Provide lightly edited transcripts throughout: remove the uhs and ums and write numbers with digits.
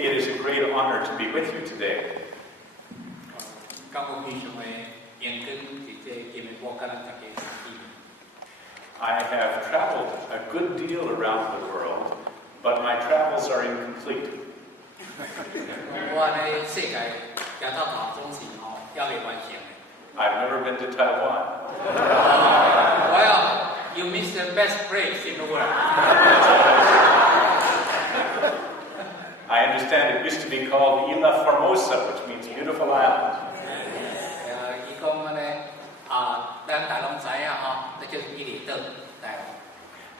It is a great honor to be with you today. I have traveled a good deal around the world, but my travels are incomplete. I've never been to Taiwan. Well, you missed the best place in the world. I understand it used to be called Isla Formosa, which means beautiful island.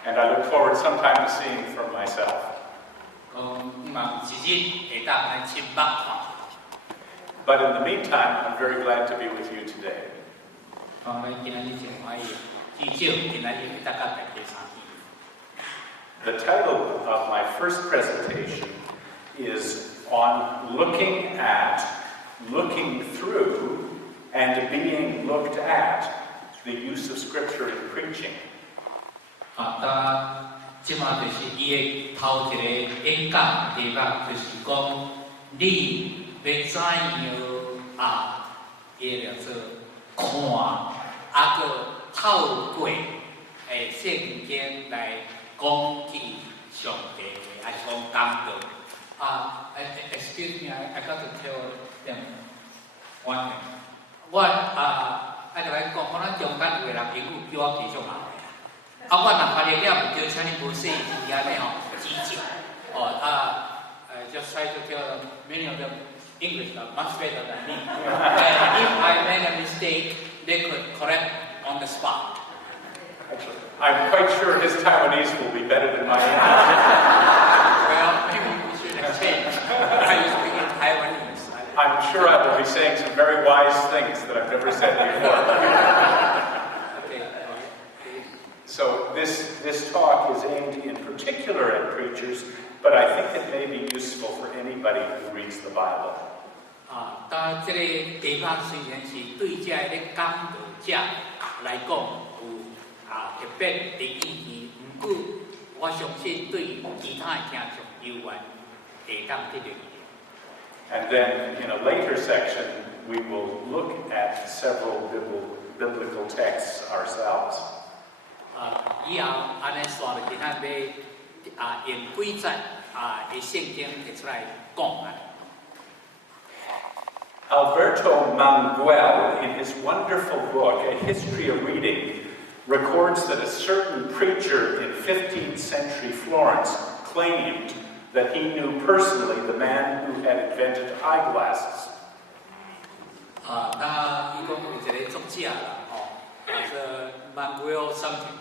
And I look forward sometime to seeing for myself. But in the meantime, I'm very glad to be with you today. The title of my first presentation is on looking at, looking through, and being looked at the use of Scripture in preaching. Excuse me, I got to tell them one thing. Just try to tell them, many of them English are much better than me. And if I made a mistake, they could correct on the spot. Actually, I'm quite sure his Taiwanese will be better than my English. Well, maybe we should exchange. I was speaking Taiwanese. I'm sure I will be saying some very wise things that I've never said before. So this talk is aimed in particular at preachers, but I think it may be useful for anybody who reads the Bible. And then in a later section, we will look at several biblical texts ourselves. Alberto Manguel, in his wonderful book, A History of Reading, records that a certain preacher in 15th century Florence claimed that he knew personally the man who had invented eyeglasses. Manguel something.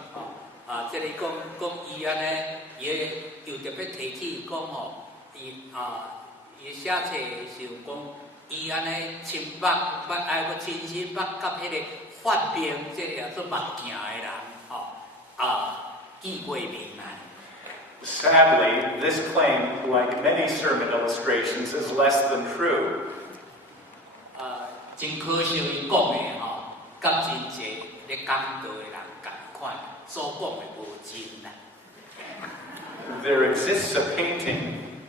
Sadly, this claim, like many sermon illustrations, is less than true. There exists a painting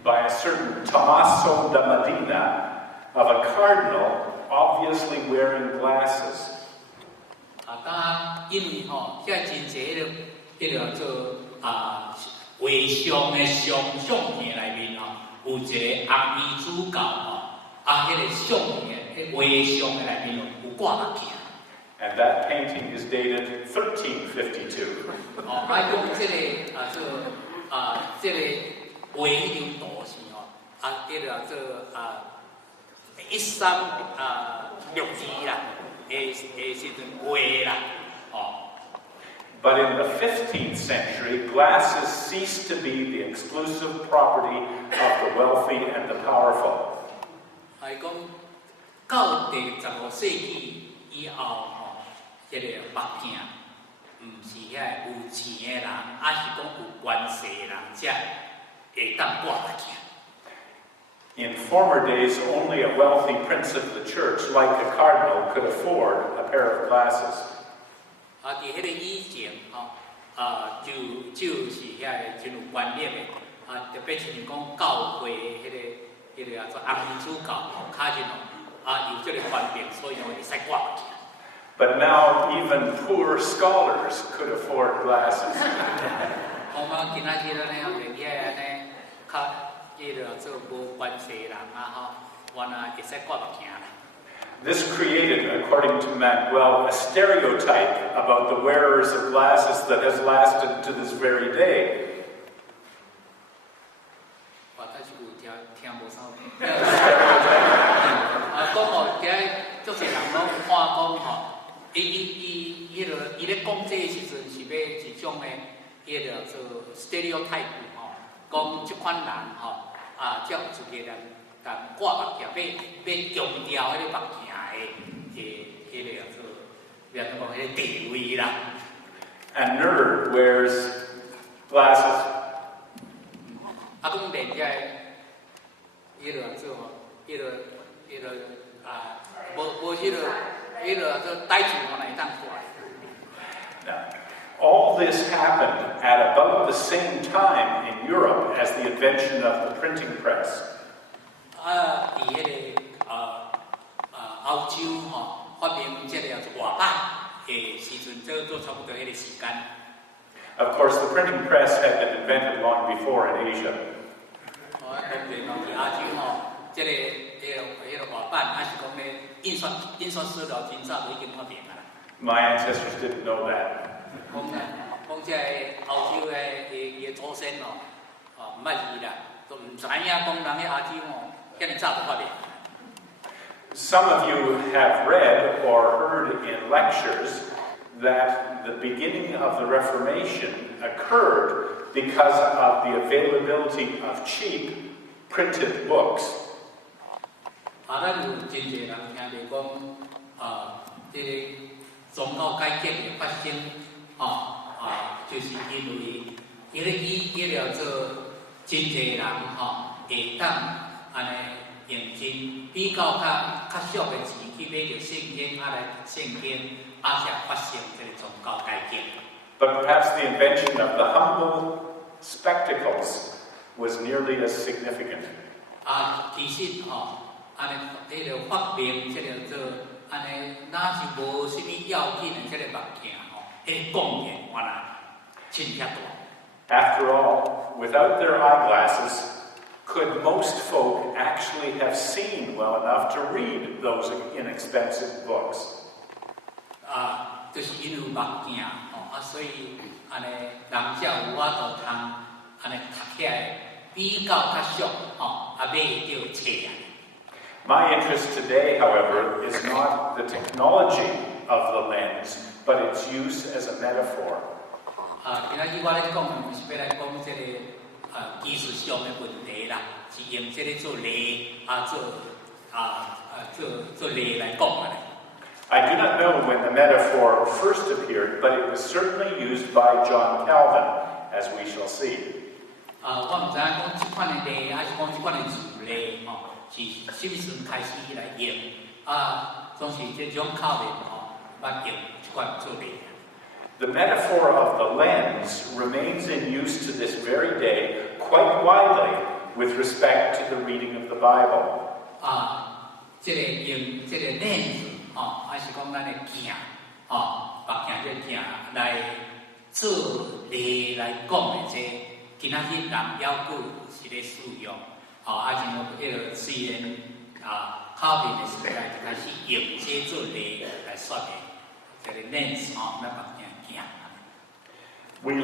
by a certain Tommaso da Medina of a cardinal obviously wearing glasses. And that painting is dated 1352. But in the 15th century, glasses ceased to be the exclusive property of the wealthy and the powerful. In former days, only a wealthy prince of the church, like a cardinal, could afford a pair of glasses. 迄个做红主教卡进有这个方便，所以我会使挂目镜。But now even poor scholars could afford glasses. 我们今仔日咧，连起安尼，较迄个做无关系人原来会使挂目镜啦。This created, according to Manuel, a stereotype about the wearers of glasses that has lasted to this very day. 我但是有听无啥。讲足侪人拢看讲伊咧讲这时阵是要一种迄个做 stereotype 讲即款人才有资格人挂目镜，要强调迄个目镜迄个做，变做讲迄个地位啦。A nerd wears glasses. 讲连遮迄个做迄个无迄个做呆住我来当挂。All this happened at about the same time in Europe as the invention of the printing press. 伫迄个欧洲发明即个画板的时阵，做差不多迄个时间。Of course, the printing press had been invented long before in Asia. 当然伫亚洲即个迄个画板，还是讲咧印刷师了，真早就已经发明啦。My ancestors didn't know that. 讲即个欧洲的祖先唔捌字啦，都唔知影讲人喺亚洲遮尔早就发明。Some of you have read or heard in lectures that the beginning of the Reformation occurred because of the availability of cheap printed books. 咱有真侪人听着讲，即个宗教改革的发生，就是因为伊了做真侪人会当安尼用真比较较俗的钱去买着圣经，来读圣经，才发生这个宗教改革。But perhaps the invention of the humble spectacles was nearly as significant. 其实安尼迄个发明即个做安尼，哪是无啥物要紧的即个目镜迄个贡献原来真遐大。After all, without their eyeglasses, could most folk actually have seen well enough to read those inexpensive books? 就是因为目镜所以安尼人才有法度通安尼读起来比较较俗买会到册啊。My interest today, however, is not the technology of the lens, but its use as a metaphor. 今仔日我咧讲，是要来讲即个技术上的问题啦，是用即个做例做例来讲啊。I do not know when the metaphor first appeared, but it was certainly used by John Calvin, as we shall see. 我唔知影讲即款的例，还是讲即款的字例是什么时阵开始来用？总是即种考虑捌用即款做例。The metaphor of the lens remains in use to this very day quite widely with respect to the reading of the Bible. 即个用即个 lens 还是讲咱的镜目镜这镜来做例来讲的这，今仔日人要久是咧使用像迄个虽然考验的时代就开始用这做例来说明这个 lens 咱目镜。We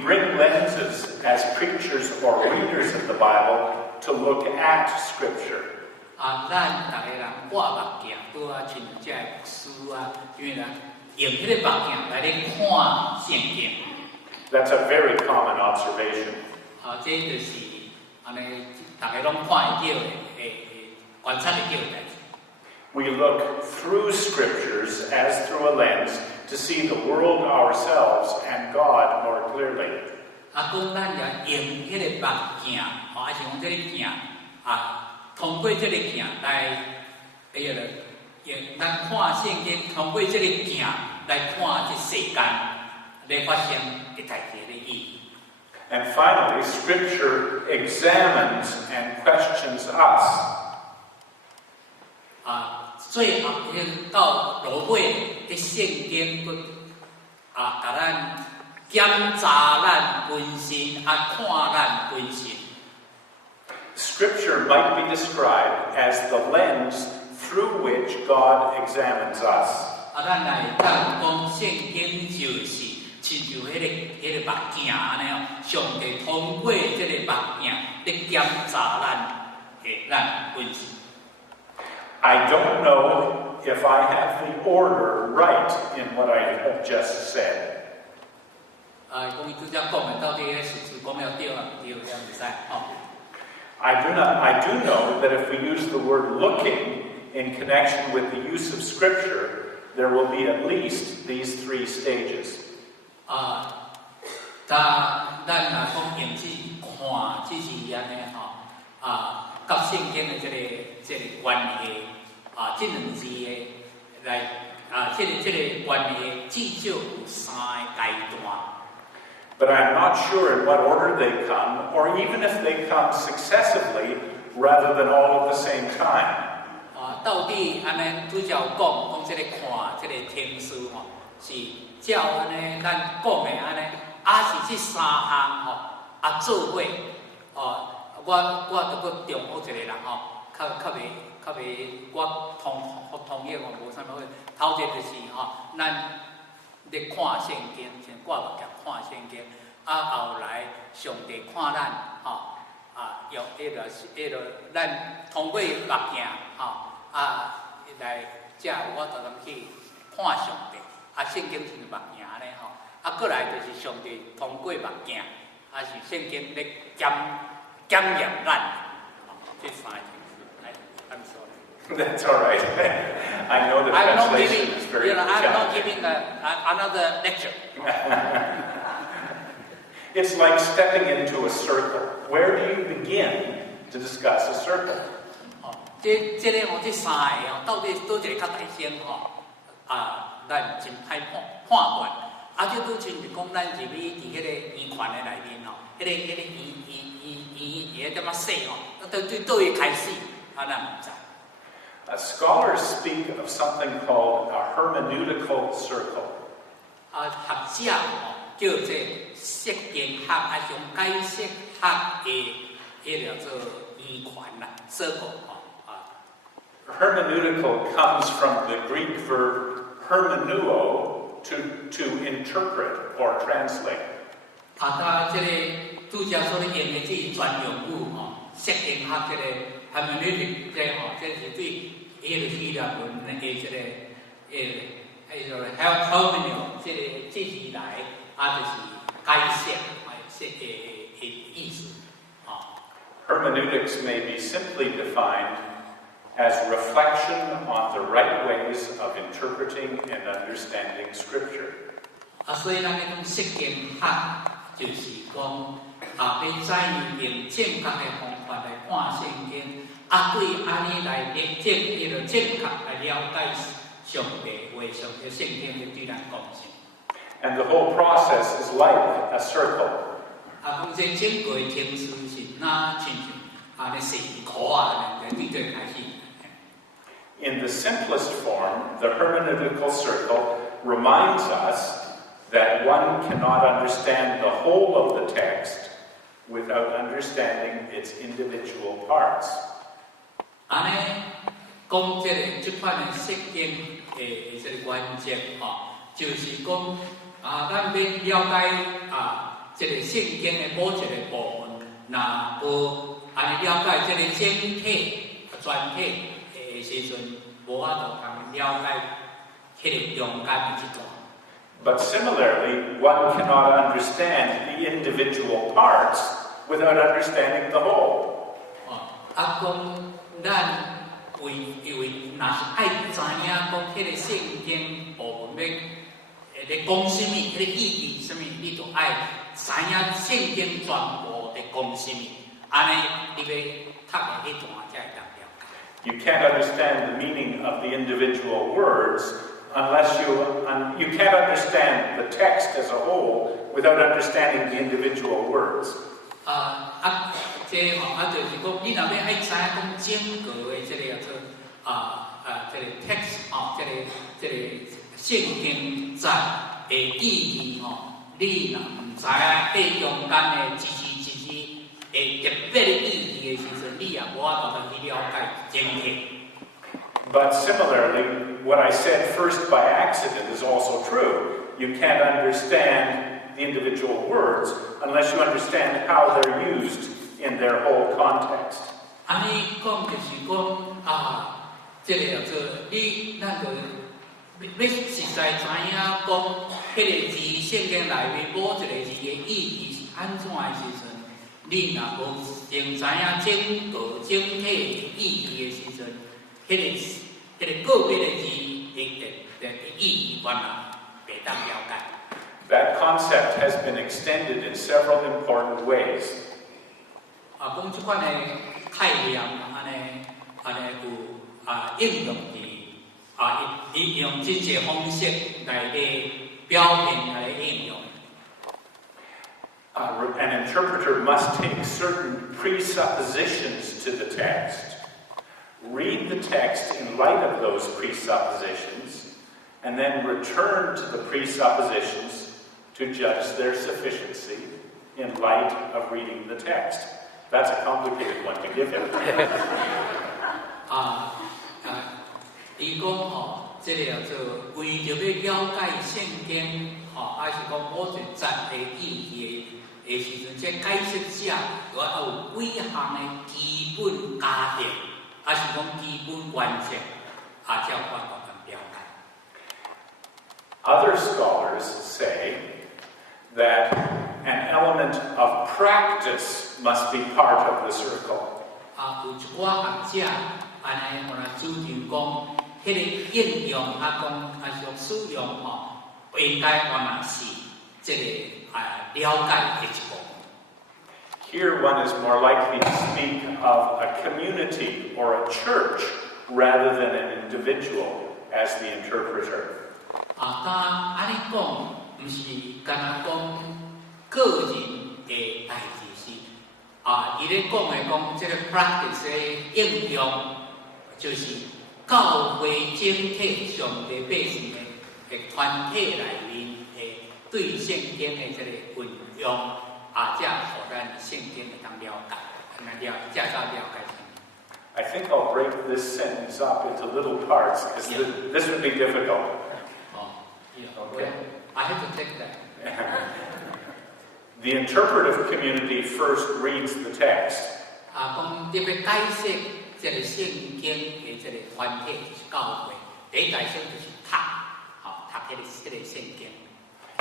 bring lenses as preachers or readers of the Bible to look at Scripture. 咱大家人挂目镜，拄像这个牧师因为用迄个目镜来咧看圣经。That's a very common observation. 这就是安尼，大家拢看会到观察会到的代志。We look through Scriptures as through a lens to see the world, ourselves, and God more clearly. 讲咱也用迄个目镜，还是讲这个镜通过这个镜来，咱看圣经，通过这个镜来看这世间来发生的代志的意义。And finally, Scripture examines and questions us. 最后到落尾的圣经，甲咱检查咱本身，看咱本身。Scripture might be described as the lens through which God examines us. 咱来讲圣经就是亲像迄个目镜安尼哦，上帝通过这个目镜来检查咱本身。I don't know if I have the order right in what I have just said. 讲伊拄则讲的到底迄事实讲了对啊？对，也唔使哦。I do know that if we use the word looking in connection with the use of Scripture, there will be at least these 3 stages. 咱若讲用只看，只是安尼吼，甲圣经的这个关系，这2字的来，这个关系至少有3个阶段。But I'm not sure in what order they come, or even if they come successively rather than all at the same time. 到底安尼拄则有讲这个看，这个天书吼，是照安尼咱讲的安尼，是这3项吼，做伙，我都搁重复一个啦吼，较袂，我同意我无啥物。头一个就是咱咧看圣经，先挂目镜看圣经，后来上帝看咱用迄个咱通过目镜来，才我常常去看上帝。圣经是目镜咧过来就是上帝通过目镜，是圣经咧检验咱，这3件事。I'm sorry. That's all right. I know the translation is very challenging. I'm not giving another lecture. It's like stepping into a circle. Where do you begin to discuss a circle? 这3个到底倒一个较大先咱真歹判断。这拄亲就讲咱入去伫迄个圆圈的内面迄个圆点仔细对倒位开始，咱唔知。Scholars speak of something called a hermeneutical circle. 学者叫做释经学上解释学的迄个做圆圈啦，circle Hermeneutical comes from the Greek verb hermeneuo, to interpret or translate. 这个拄则所咧用的这专用语释经学这个 hermeneutic 这是对迄个希腊文的这个hermeneuo 这个字来，就是解释的意思Hermeneutics may be simply defined as reflection on the right ways of interpreting and understanding Scripture. 所以咱咧讲释经学就是讲要知用正确的方法来看圣经，对安尼来正确来了解上帝话、上帝圣经的对咱讲什。And the whole process is like a circle. 讲这整个天书是哪亲像咧四块对对开始。In the simplest form, the hermeneutical circle reminds us that one cannot understand the whole of the text without understanding its individual parts. 安尼讲这款的释经的这个关键就是讲咱要了解这个圣经的某一个部分，那无安尼了解这个整体全体的时阵，无法度通了解迄个中间的一段。But similarly, one cannot understand the individual parts without understanding the whole. 讲咱因为若是爱知影讲迄个圣经部分要讲什么，迄个意义什么，你就爱知影圣经全部在讲什么，安尼你要读的迄段才会当了解。You can't understand the meaning of the individual words unless you can't understand the text as a whole without understanding the individual words. 这就是讲，你若要爱知影讲整个的这个这个 text 这个圣经在的意义你若唔知影对中间的一字的特别的意义的时阵，你也无法度去了解整体。But similarly, what I said first by accident is also true. You can't understand the individual words unless you understand how they're used in their whole context. 安尼讲就是讲这个你咱就要实在知影讲，迄个字圣经内面某一个字的意义是安怎的时阵，你若无先知影整个整体的意义的时阵，迄个个别的字的意义原来袂当了解。That concept has been extended in several important ways. 讲即款的概念，安尼有应用伊用真济方式来表现来应用。An interpreter must take certain presuppositions to the text, read the text in light of those presuppositions, and then return to the presuppositions to judge their sufficiency in light of reading the text. That's a complicated one to give him. 伊讲这个为着要了解圣经还是讲某一节的意义的时阵，这解释者要有几项的基本家庭，还是讲基本原则，才有办法了解。Other scholars say that an element of practice must be part of the circle. 有一寡学者安尼主张讲，迄个应用是用使用应该原来是这个了解的一部分。Here one is more likely to speak of a community or a church rather than an individual as the interpreter. 安尼讲，唔是干那讲个人的代志是伊咧讲的讲这个 practice 的应用，就是教会整体上帝百姓的团体内面的对圣经的这个运用，才互咱圣经会当了解，才了解。I think I'll break this sentence up into little parts because this would be difficult. Okay. I have to take that. The interpretive community first reads the text. 讲特别解释这个圣经的这个团体就是教会，第一解释就是读迄个圣经。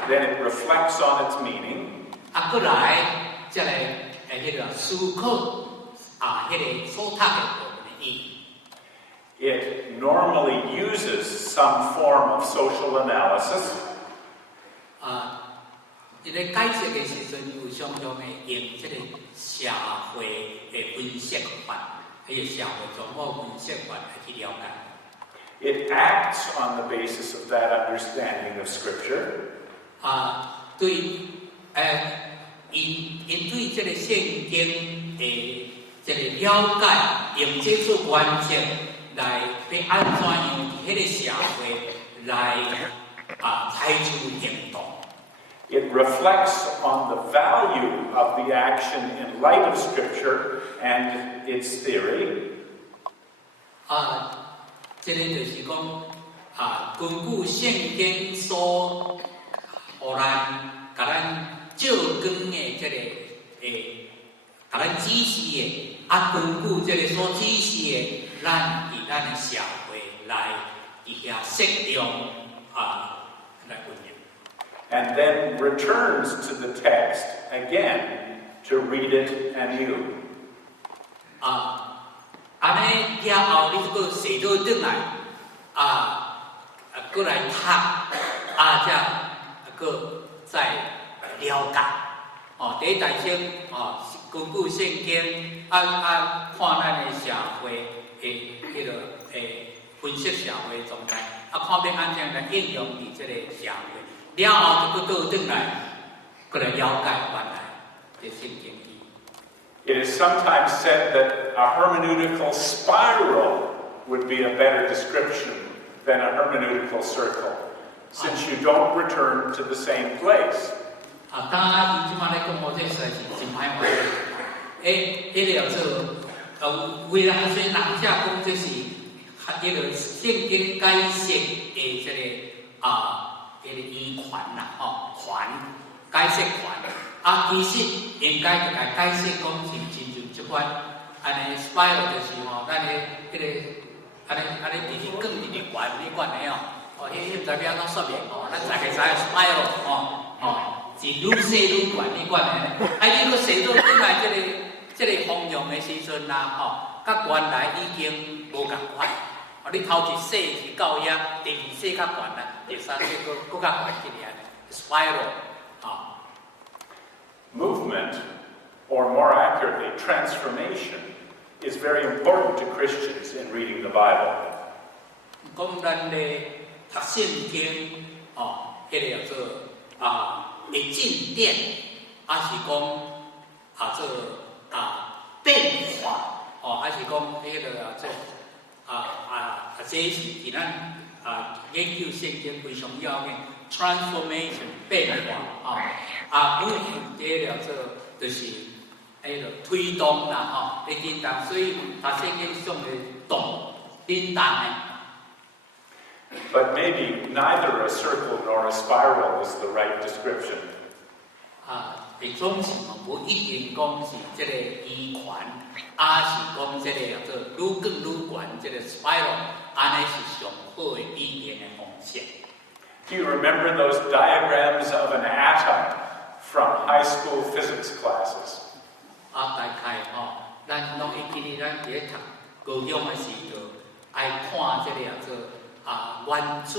Then it reflects on its meaning. 过来，再来迄个思考迄个所读的部分的意义。It normally uses some form of social analysis. 一个解释的时阵，有常常会用这个社会的分析法，还有社会状况分析法来去了解。It acts on the basis of that understanding of Scripture. 对，因对这个圣经的这个了解，用这做原则来要安怎样伫迄个社会来采取行动。It reflects on the value of the action in light of Scripture and its theory. 这个就是讲根据圣经所互咱甲咱照光的这个甲咱指示的，根据这个所指示的，咱伫咱的社会来伫遐适用来运用。And then returns to the text again to read it anew. 安尼了后，你搁坐倒转来，搁来读，搁再了解。第一大先根据圣经，看咱的社会的迄个分析社会状态，看要安怎来应用伫这个社会，了后就佫倒转来，佫来了解原来这圣经义。It is sometimes said that a hermeneutical spiral would be a better description than a hermeneutical circle, since you don't return to the same place. 当然，伊即马咧讲我这实在是真歹话。迄个叫做为了所以人家讲这是迄个圣经解释的这个迄个依权啦，权解释权其实应该就解释讲亲像即款安尼 spiral 就是咱的迄个安尼直直讲直直悬你管的迄毋知要安怎说明咱大概知 spiral 是愈细愈悬你管的，你佫写做转来这个方向的时阵啦，甲原来已经无共款。你头一世是到遐，第二世较悬啦，第三世佫较悬起来 ，spiral Movement, or more accurately, transformation, is very important to Christians in reading the Bible. 讲咱咧读圣经迄个叫做会进展，是讲做变化，还是讲迄个做这是伫咱研究圣经非常要紧 ，transformation 变化迄个叫做就是迄个推动啦，会叮当，所以读圣经上的动叮当的。But maybe neither a circle nor a spiral is the right description. 总是无一定讲是这个依权，是讲这个叫做愈更愈悬，这个 spiral， 安尼是上好的语言的方式。Do you remember those diagrams of an atom from high school physics classes? 大概咱拢会记得咱伫咧读高中的时候，爱看这个叫做原子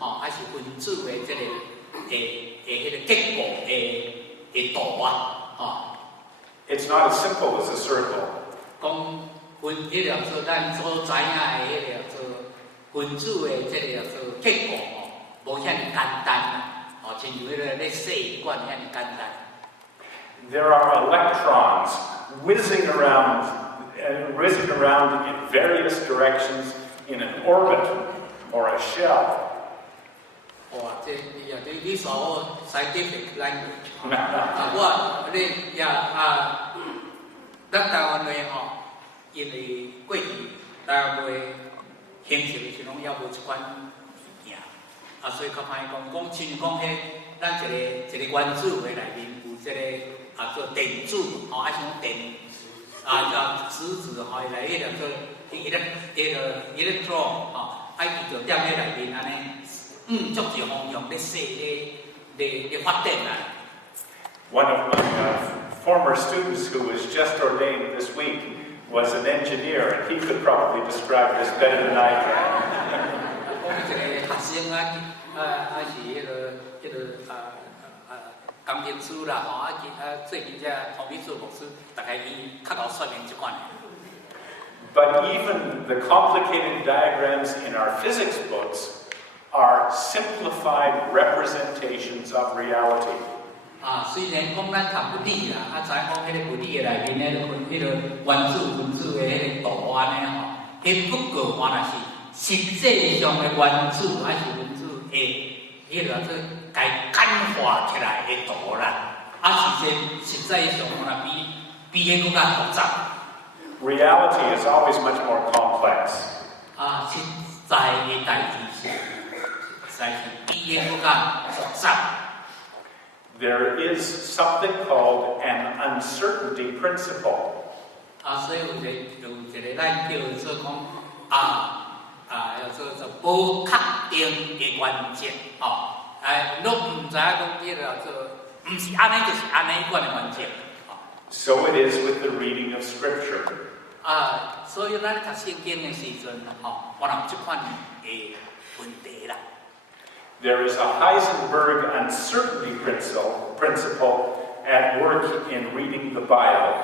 还是分子的这个迄个结构的图It's not as simple as a circle. 讲分迄个叫做咱所知影的迄个叫做分子的这个叫做结构无遐尼简单亲像迄个咧细管遐尼简单。There are electrons whizzing around in various directions in an orbit or a shell. 你说我 scientific language 咱台湾话因为过去台湾话形成的时拢也无一款物件，所以较歹讲，像讲咱一个原子的内面有这个做电子还是讲电叫质子来迄个做electron伊就踮喺内面安尼，足一方向咧细咧发展啊。One of my former students who was just ordained this week was an engineer, and he could probably describe this better than I can. 一个学生是迄个工程师啦，最近这同理做牧师，大概伊较够说明这款。But even the complicated diagrams in our physics books are simplified representations of reality. 虽然讲咱读物理啦，知影讲迄个物理的内面迄个原子分子的迄个图案的迄不过原来是实际上的原子还是分子的迄个做该简化起来的图啦，实在上原来比迄更加复杂。Reality is always much more complex. 实在的代志是实在是比迄更加复杂。There is something called an uncertainty principle. 所以有一个咱叫做讲叫做不确定的原则拢唔知影讲迄个叫做，唔是安尼就是安尼款的原则。So it is with the reading of Scripture. 所以咱读圣经的时阵我有这款的问题啦。There is a Heisenberg uncertainty principle at work in reading the Bible.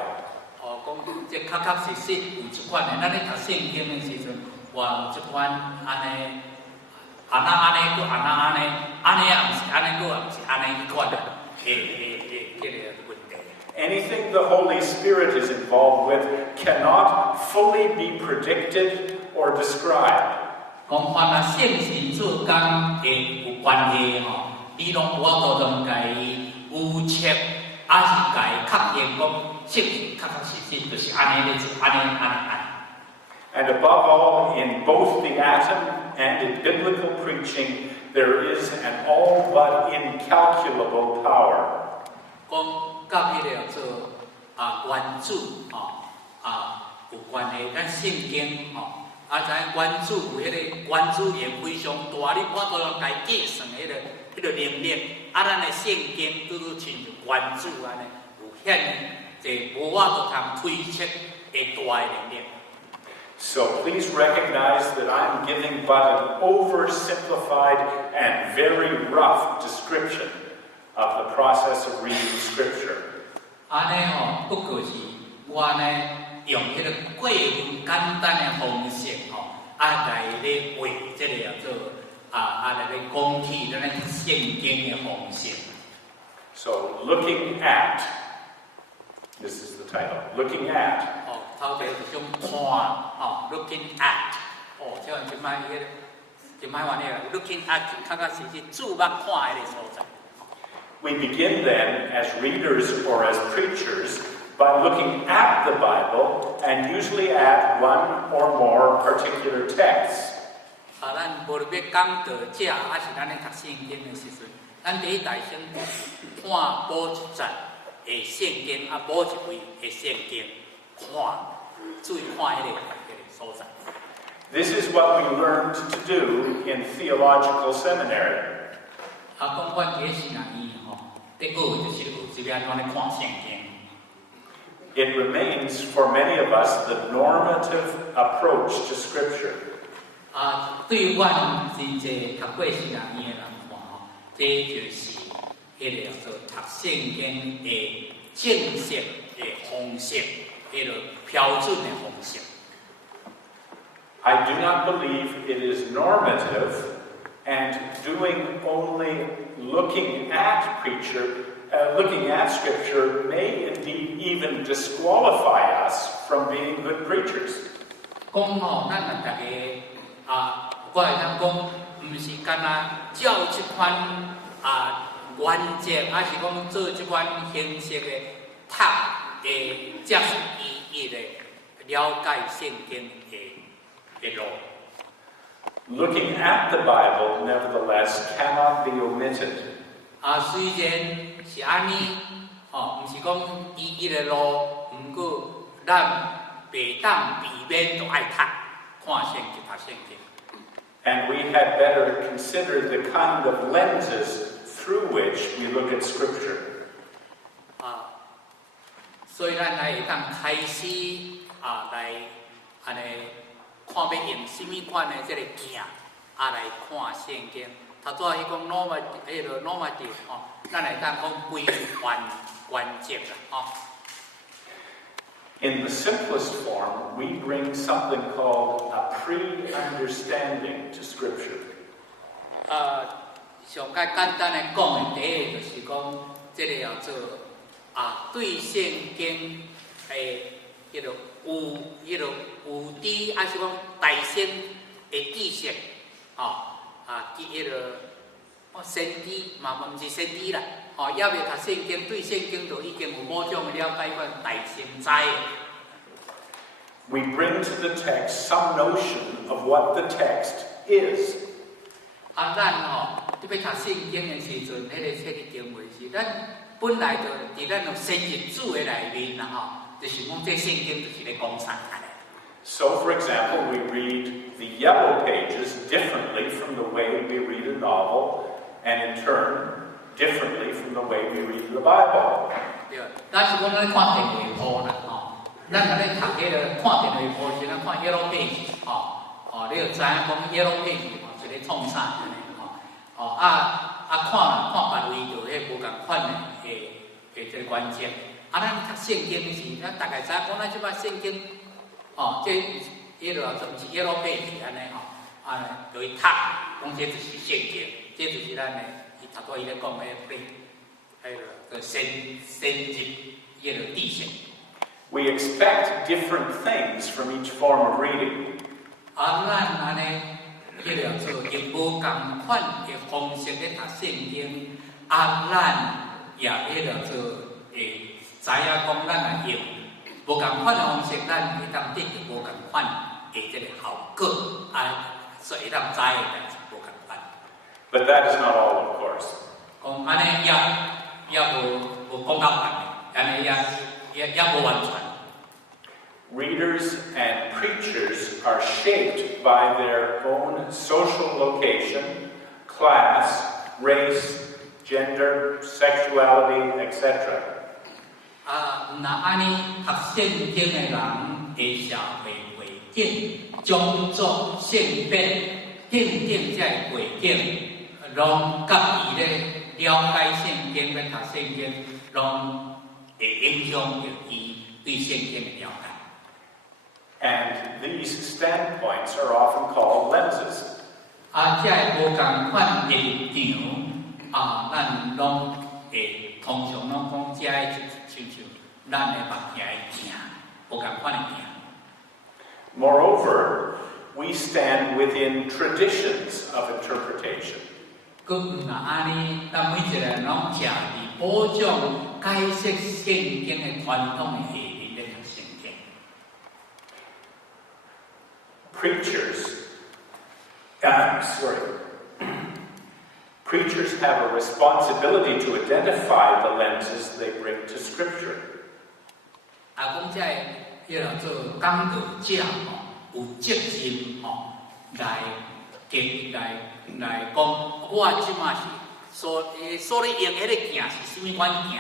讲这确实有这款的，咱咧读圣经的时阵，有这款安尼安那安尼，佮安那安尼，安尼也毋是安尼，佮也毋是安尼去款的，迄个问题。Anything the Holy Spirit is involved with cannot fully be predicted or described. 讲凡啊圣神做工会有关系吼，你拢无法度通家己预测，还是家己确认讲圣神确确实实就是安尼咧做，安尼。And above all, in both the atom and in biblical preaching, there is an all but incalculable power. 讲甲迄个做原子有关系，咱圣经知原子有迄个原子也非常大，你无法度用家计算迄个能力。咱的圣经拄拄亲像原子安尼，有遐济无法度通推测会大的能力。So please recognize that I'm giving but an oversimplified and very rough description of the process of reading Scripture. 安尼不过是我呢用迄个过分简单的方式来咧为这个叫做来咧讲起咱圣经的方式。So looking at, this is the title. Looking at. 头边是种看looking at 即係即擺話呢個 looking at 較較是注目看迄個所在。We begin then as readers or as preachers by looking at the Bible and usually at one or more particular texts. 咱無要講道者，還是咱咧讀聖經的時陣，咱第一大先看某一節的聖經，某一位的聖經。注意看迄個所在。This is what we learned to do in theological seminary. 講阮喺聖學院第個就是學這邊安尼看聖經。It remains for many of us the normative approach to Scripture. 對阮真濟讀過聖學院嘅人看這就是迄個叫做讀聖經嘅正式嘅方式。一個標準的方式。I do not believe it is normative, and doing only looking at Scripture may indeed even disqualify us from being good preachers. 講咱大家我會當講，唔是干那照這款原則，還是講做這款形式的讀。這是意義的了解聖經的路。Looking at the Bible, nevertheless, cannot be omitted. 雖然是安尼，唔是講意義的路，不過咱袂當避免都愛讀，看聖經，讀聖經。And we had better consider the kind of lenses through which we look at Scripture. 所以咱来会当开始来安尼看要用什么款的这个镜来看圣經。頭拄仔伊講normative咱來當講規原則啦In the simplest form, we bring something called a pre-understanding to Scripture. 上較簡單的講的第一就是講，這個叫做對聖經迄個有啲，還是講大先的知識，迄個先知嘛，唔是先知啦，也未讀聖經，對聖經就已經有某種的了解法，大先知。We bring to the text some notion of what the text is. 咱你要讀聖經的時陣，迄個經文是咱。本來就伫咱有先入主的內面啦，就是講這聖經就是咧講啥嘅。So, for example, we read the yellow pages differently from the way we read a novel, and in turn, differently from the way we read the Bible. 對，但是講咱看電話簿啦，咱咧讀迄個看電話簿時，咱看 yellow page，你就知影講 yellow page 是咧創啥嘅看別位就迄無共款的。這個關鍵，咱讀聖經的時，咱大概知講咱即擺聖經，這迄個就唔是 yellow page 安尼就去读，讲这就是圣经，这就是咱的，伊头拄伊咧讲的先入伊个知识。We expect different things from each form of reading. 咱安尼，叫做用无共款的方式咧读圣经，咱也叫做会知影讲咱也用无共款的方式，咱会当得到无共款的这个效果，所以会当知的代志无共款。But that is not all, of course. 讲安尼也无讲到完，安尼也无完全。Readers and preachers are shaped by their own social location, class, race, gender, sexuality, etc. 那安尼读圣经的人的社会背景、种族、性别等等这背景，拢甲伊咧了解圣经、咧读圣经，拢会影响到伊对圣经的了解。And these standpoints are often called lenses. 这无共款的立场，咱拢会通常拢讲，这个亲像咱的目镜的镜，无共款的镜。Moreover, we stand within traditions of interpretation. 那安尼，咱每一个人拢徛伫保障解释圣经的传统的下面咧读圣经。Preachers have a responsibility to identify the lenses they bring to Scripture. 讲这叫做讲道者有责任来讲，我即马是所咧用迄个镜是什么款镜？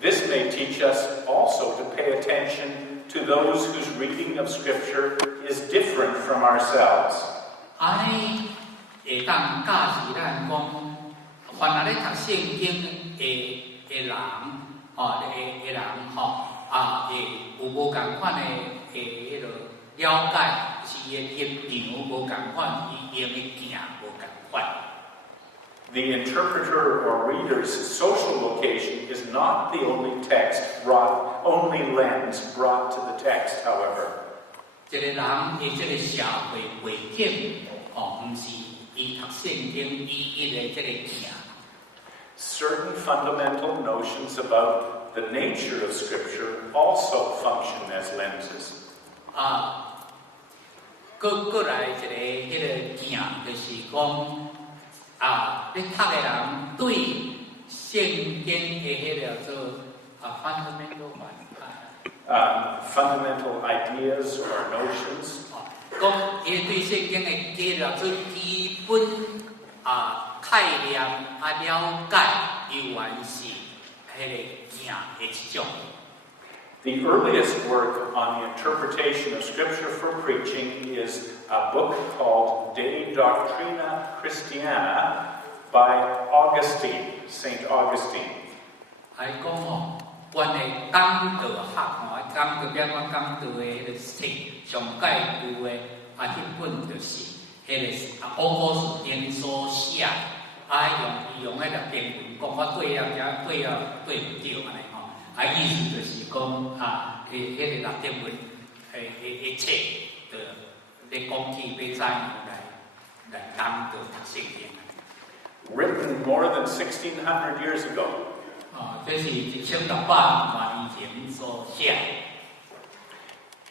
This may teach us also to pay attention to those whose reading of Scripture is different from ourselves. 安尼会当教示咱讲，凡来咧读圣经的人，会有无共款的迄个了解，是伊的立场无共款，伊用的镜无共款。The interpreter or reader's social location is not the only only lens brought to the text, however. 一个人的这个社会背景，唔是伊读圣经伊的这个镜。Certain fundamental notions about the nature of Scripture also function as lenses. 过来一个迄个镜，就是讲。咧读的人对圣经的迄个做fundamental ideas or notions. 讲伊对圣经的迄个做基本概念了解，依然是迄个镜的一种。The earliest work on the interpretation of Scripture for preaching is a book called De Doctrina Christiana by Augustine, St. Augustine. 讲关的讲道学讲道讲道的迄个书，上介有的迄本就是迄个欧古斯丁所写，用迄个评论讲我对对唔对安尼。意思就是讲迄个六点文册，就咧讲起要怎样来讲到读圣经。Written more than 1600 years ago. 这是1600万年前所写。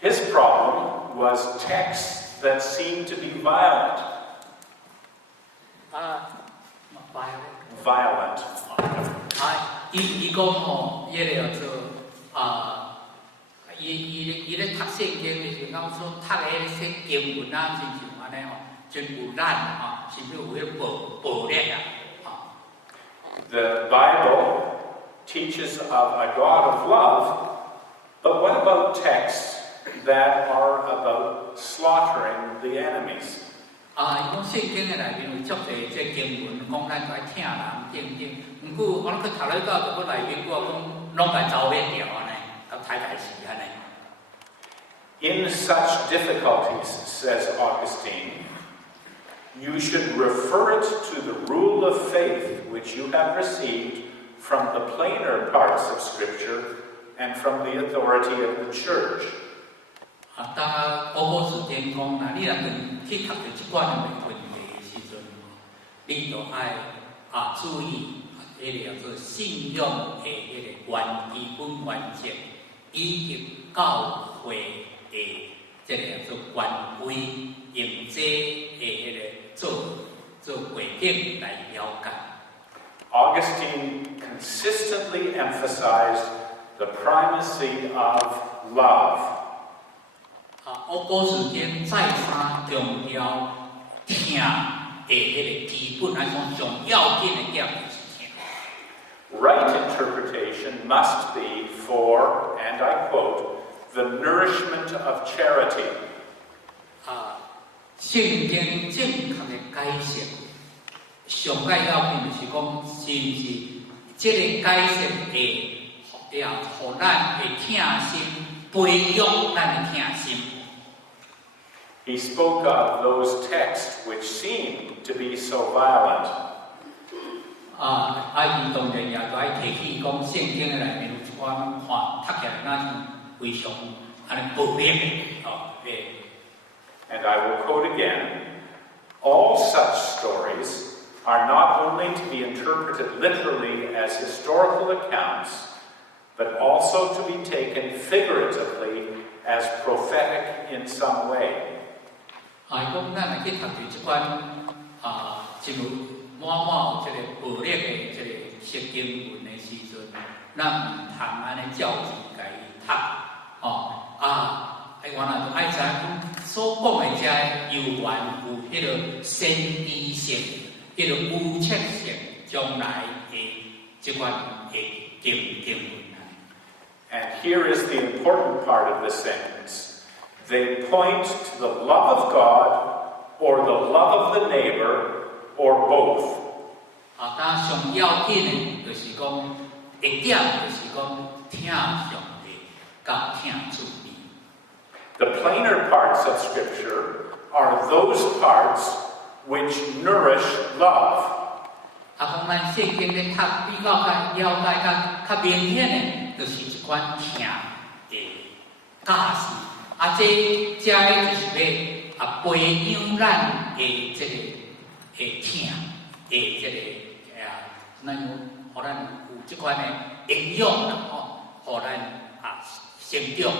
His problem was texts that seemed to be violent. Violent. 伊讲迄个做伊咧读圣经的时候，所读的迄些经文亲像安尼真有咱甚至有迄暴力The Bible teaches of a God of love, but what about texts that are about slaughtering the enemies? 伊讲圣经的内面有足侪这经文，讲咱该听人等等。毋过我去读了到就内面，我讲拢该走灭掉安尼，到太死安尼。In such difficulties, says Augustine, you should refer it to the rule of faith which you have received from the plainer parts of Scripture and from the authority of the Church. 当我是点讲，那你若去读到这款的问题的时阵，你就要注意迄个叫做信仰的迄个基本原则，以及教会的这个叫做权威，用这的迄个做规定来了解。Augustine consistently emphasized the primacy of love. 我古时间再三强调听的迄个基本来讲上要紧的点就是听。Right interpretation must be for, and I quote, the nourishment of charity. 圣经正确的解释，上界要紧就是讲，是不是这个解释会互咱的听心培养咱的听心。He spoke of those texts which seemed to be so violent. 伊当然也都爱提起讲圣经的内面有一款读起来那是非常暴力的And I will quote again, all such stories are not only to be interpreted literally as historical accounts, but also to be taken figuratively as prophetic in some way. 讲咱来去读到这款真有满这个暴力的这个圣经文的时阵，咱唔通安尼照字甲伊读原来就爱知所讲的这有缘有迄个先知性、迄个预测性，将来的这款的经文。And here is the important part of the sentence. They point to the love of God or the love of the neighbor or both. 当上要紧的，就是讲一点，就是讲听上帝，甲听主。The plainer parts of Scripture are those parts which nourish love. 讲咱圣经咧读比较了解较明显的，就是一款听的教示。这就是要培养咱的这个听的这个咱互咱有这款的营养啦，互咱成长。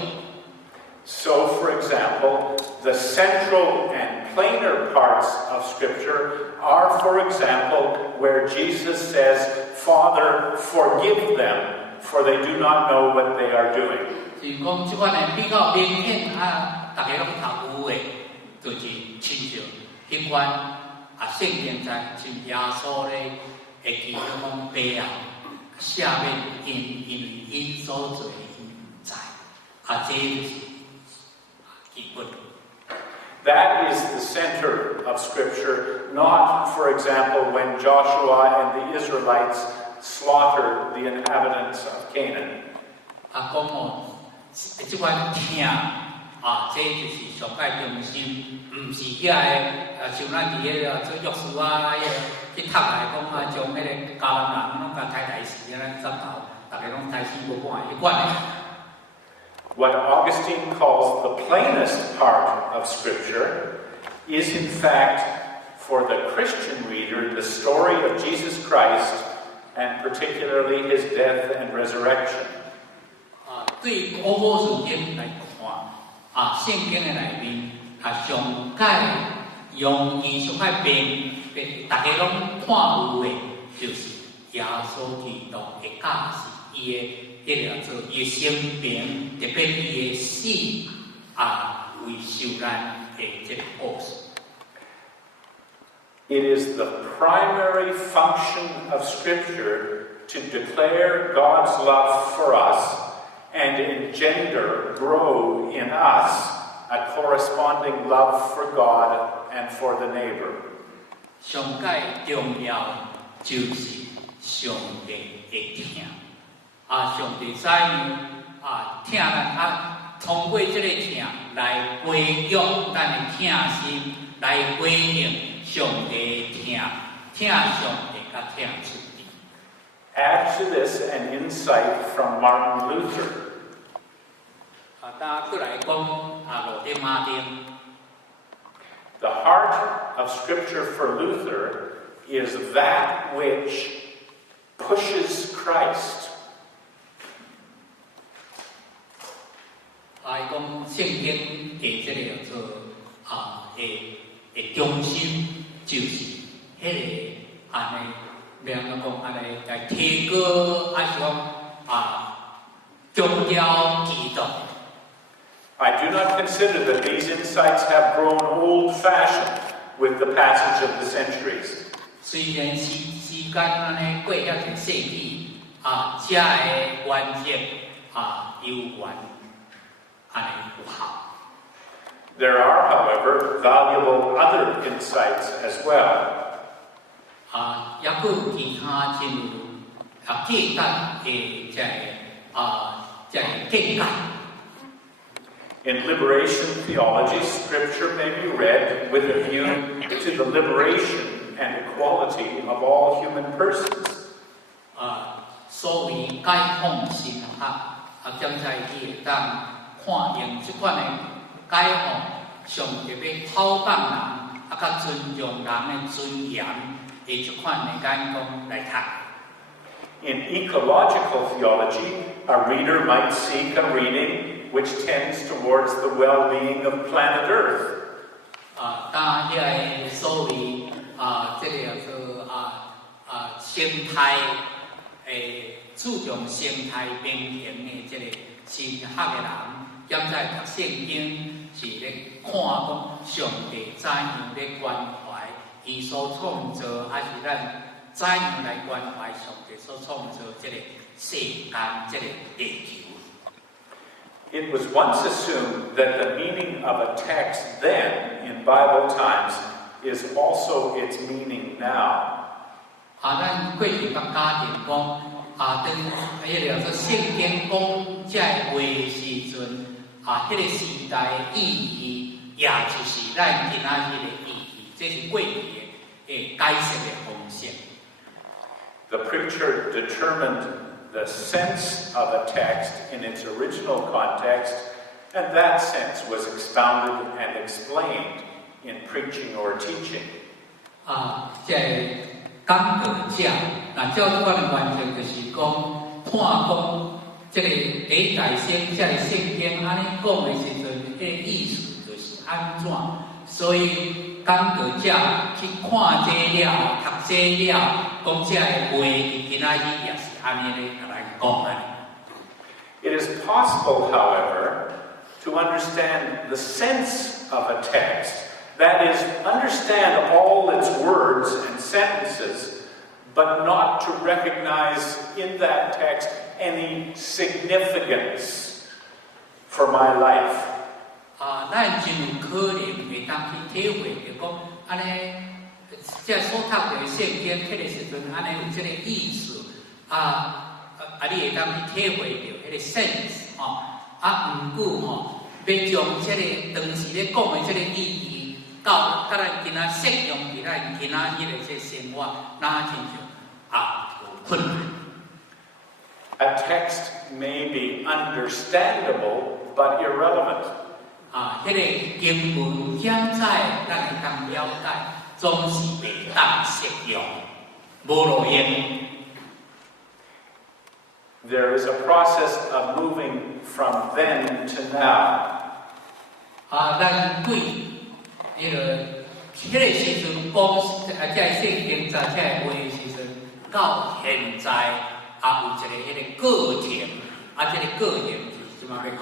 So, for example, the central and plainer parts of Scripture are, for example, where Jesus says, Father, forgive them, for they do not know what they are doing. 是讲这款的比较明显大家拢读有的，就是亲像迄款圣经在像耶稣咧会记得讲爸下面因所做的因不知，这就是基本。That is the center of Scripture, not, for example, when Joshua and the Israelites slaughtered the inhabitants of Canaan. 这款听这就是上界中心，唔是遐个像咱伫迄个做约书去读来讲将迄个迦南人拢甲抬死，咱枕头大家拢抬死无半迄款的。What Augustine calls the plainest part of Scripture is, in fact, for the Christian reader, the story of Jesus Christ, and particularly his death and resurrection. 对古时间来看，圣经的内面上界用伊上界变，大家拢看有的，就是耶稣基督的教示，伊的。迄个做伊生平，特别伊的死为受咱的这个故事。It is the primary function of Scripture to declare God's love for us and engender, grow in us a corresponding love for God and for the neighbor. 上界重要就是上帝的听。上帝知影听咱通过这个疼来培育咱的疼心，来回应上帝的疼上帝甲疼出的。Add to this an insight from Martin Luther. 大家过来讲路德马丁。The heart of Scripture for Luther is that which pushes Christ. 讲圣经的这个叫做的中心就是迄个安尼，两个讲安尼来提高是讲宗教基督。I do not consider that these insights have grown old-fashioned with the passage of the centuries. 虽然时间安尼过遐侪世纪这个原则悠远安尼有效。There are, however, valuable other insights as well. 也有其他真有价值的这见解。In liberation theology, Scripture may be read with a view to the liberation and equality of all human persons. 所谓解放神学将在会当看用这款的解放，上帝要讨放人，甲尊重人的尊严的这款的眼光来读。In ecological theology, a reader might seek a reading which tends towards the well-being of planet Earth. 当迄个所谓这个叫做生态注重生态平衡的这个神学的人，现在读圣经是咧看讲上帝怎样咧关怀伊所创造，还是咱怎样来关怀上帝所创造这个世间这个地球。It was once assumed that the meaning of a text then, in Bible times, is also its meaning now. 咱过去甲家庭讲当迄个说圣经讲这话的时阵迄个时代的意义，也就是咱今仔日的意义，这是过去的解释的方式。The preacher determined the sense of a text in its original context, and that sense was expounded and explained in preaching or teaching. 这讲道者，照这款的原则就是讲，看讲这个第大圣这个圣经安尼讲的时阵，迄个意思就是安怎？所以讲道者去看这了、读这了，讲这个话，今仔日也是安尼咧来讲的。It is possible, however, to understand the sense of a text. That is, understand all its words and sentences, but not to recognize in that text any significance for my life. 咱真有可能会当去体会着讲，安尼这所读的圣经，迄个时阵安尼有这个意思，你会当去体会着迄个 sense 毋过要将这个当时咧讲的这个意义，甲咱今仔适用伫咱今仔日的这生活，那真就有困难。A text may be understandable but irrelevant. 迄个经文现在咱会当了解，总是袂当适用，无路用。There is a process of moving from then to now. 咱对迄个时阵讲，这圣经在这话的时阵，到现在有一个过程，这个过程是怎么来讲？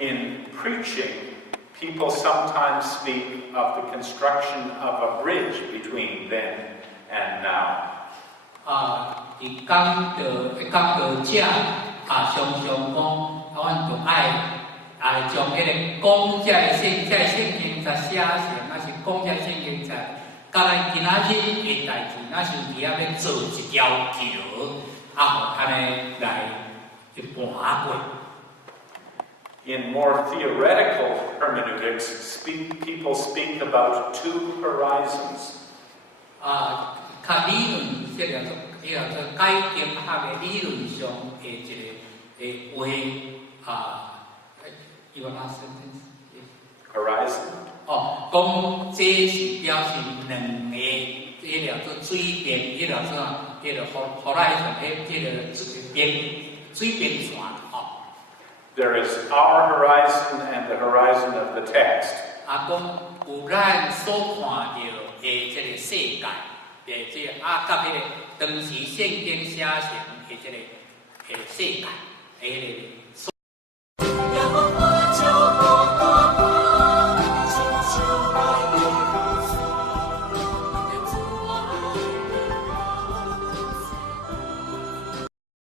In preaching, people sometimes speak of the construction of a bridge between then and now. 讲道者常常讲，阮就爱将迄个讲这圣经在写成，那是讲这圣经在，甲咱今仔日的代志，那是伫遐要做一条桥，互安尼来去搬过。In more theoretical hermeneutics, people speak about two horizons. 较理论，叫做解经学的理论上的一个话伊个哪 sentence？ Horizon. 讲这是表示两个，迄叫做水平，迄叫做horizon，迄个水平线There is our horizon and the horizon of the text. 讲有咱所看到的这个世界，这个甲迄个当时圣经写成的这个世界，迄个。